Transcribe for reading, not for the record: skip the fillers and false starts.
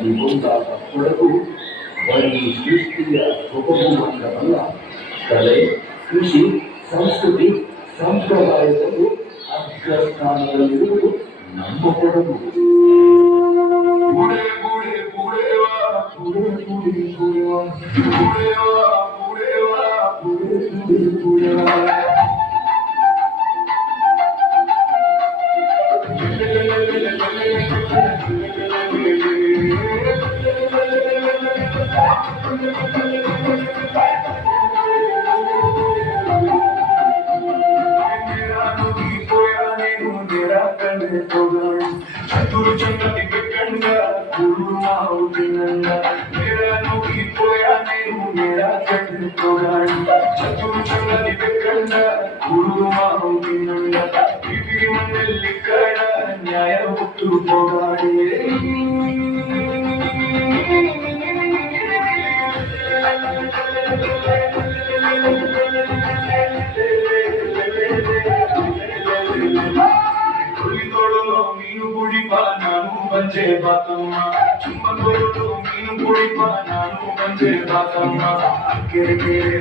ಜೀವನದಲ್ಲಿ ಒಂದಾದ ಕೊಡಗು ಬರೀ ಸೃಷ್ಟಿಯ ಸೊಬಗು ಮಾತ್ರವಲ್ಲ, ಕಲೆ, ಕೃಷಿ, ಸಂಸ್ಕೃತಿ, ಸಂಪ್ರದಾಯಗಳು ಅಗ್ರಸ್ಥಾನದಲ್ಲಿರುವುದು ನಮ್ಮ ಕೊಡಗು. చతురు చంద్రని పెట్టంగా గురువు అవుతుందంగా మేరా నువ్వు పోయా నేను మేరా కంటి పోగాండ చతురు చంద్రని పెట్టంగా గురువు అవుతుందంగా ఇది మన్నెల్లి కడ న్యాయ ఒట్టు పోగాడే ಮೀನು ಕುಡಿಪ ನಾನು ಬಂಜೆ ಬಾತಮ್ಮ ಚುಮ್ಮಗಳು ಮೀನು ಕುಡಿಪ ನಾನು ಬಂಜೆ ಬಾತಮ್ಮ ಕೆರೆ ಕೆರೆ